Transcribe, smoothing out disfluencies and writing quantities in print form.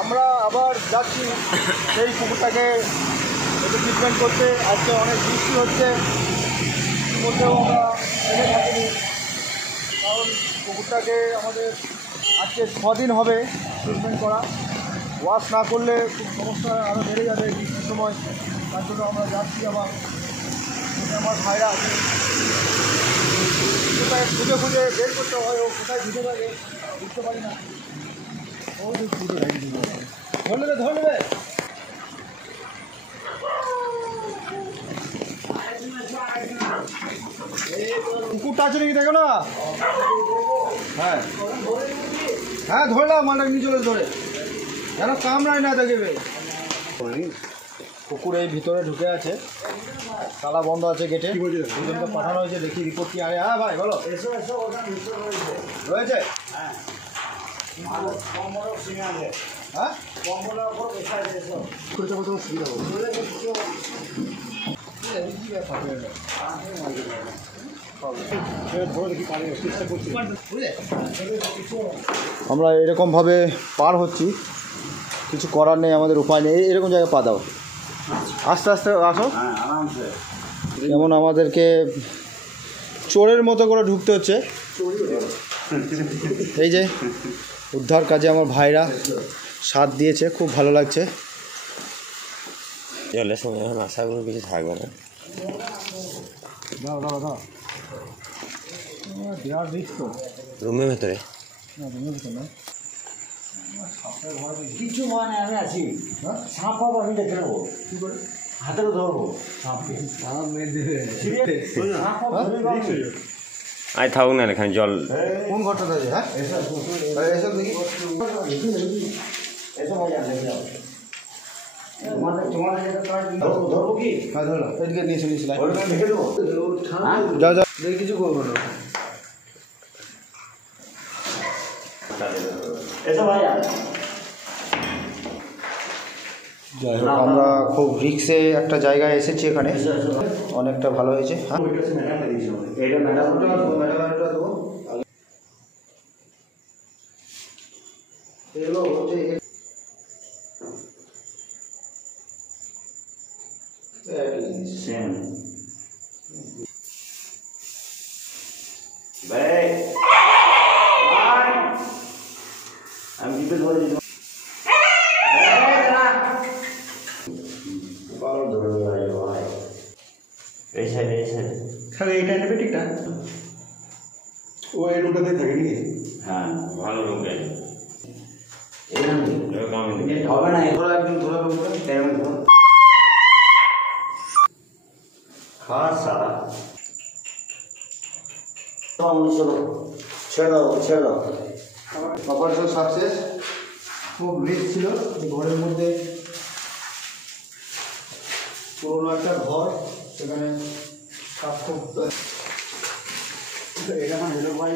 আমরা আবার যাচ্ছি সেই পুকুরটাকে একটু ট্রিটমেন্ট করতে। আজকে অনেক বৃষ্টি হচ্ছে, মধ্যেও আমরা ফেলে থাকিনি, কারণ পুকুরটাকে আমাদের আজকে 6 দিন হবে ট্রিটমেন্ট করা। ওয়াশ না করলে খুব সমস্যা আরও বেড়ে যাবে বৃষ্টির সময়। তার জন্য আমরা যাচ্ছি। আমার ভাইরা আছে, কোথায় খুঁজে খুঁজে বের করতে হয়, ও কোথায় ভিজে থাকে বুঝতে পারি না। ও ধরে নেবে ধরে নেবে। কুকুরটা আছে নাকি দেখো না? হ্যাঁ হ্যাঁ ধরে নাও, মালটা নিয়ে চলে ধরে, যেন কামড়ায় না দেখবে। কুকুর এই ভিতরে ঢুকে আছে, তালা বন্ধ আছে গেটে। দুজনকে পাঠানো হয়েছে, দেখি রিপোর্ট কি। আরে হ্যাঁ ভাই বলো, রয়েছে? হ্যাঁ আমরা এরকমভাবে পার হচ্ছি, কিছু করার নেই, আমাদের উপায় নেই। এরকম জায়গায় পা দাও, আস্তে আস্তে আসো। যেমন আমাদেরকে চোরের মতো করে ঢুকতে হচ্ছে। এই যে উদ্ধার কাজে আমার ভাইরা সাথ দিয়েছে, খুব ভালো লাগছে। জলের সময় এখন আশাগুলো কিছু থাকবে না। দাও দাও দাও, বিরাট রিস্ক তো। রুমের ভেতরে না, রুমের ভিতরে না, কিছু মানে আমি আছি, সাপ ফাপ আমি দেখে নেবো, কী করে হাতেও ধরবো সাপকে। আয় থাকুক না এখানে জল। কোন ঘরটাতে আছে? হ্যাঁ এসব দেখি, এসব ভাই দেখে যাও। ধরবো কি? হ্যাঁ ধরো, এদিকে নিয়ে চলে এসেছিলাম। দেখে দেবো, যাও যাও, দেখি কিছু করবো না। এসব ভাই যাই হোক, আমরা খুব রিক্সে একটা জায়গায় এসেছি, এখানে অনেকটা ভালো হয়েছে। হ্যাঁ এটা ম্যাডাম দেবো। এগুলো হচ্ছে সেম আমি দিতে ধরে দিলাম। এই সাইডে এই সাইডে তাহলে এইটা নেবে ঠিকটা। ও এই রুমটাতে থাকে নাকি? হ্যাঁ ভালো রুম গাই হবে না। একদিন ধরে খাস সারা ছেড়ে দাও ছেড়ে দাও। Operation success. খুব রিস্ক ছিল ঘরের মধ্যে, পুরোনো একটা ঘর, সেখানে সাপ খুব এটা আমার হেলো বাড়ি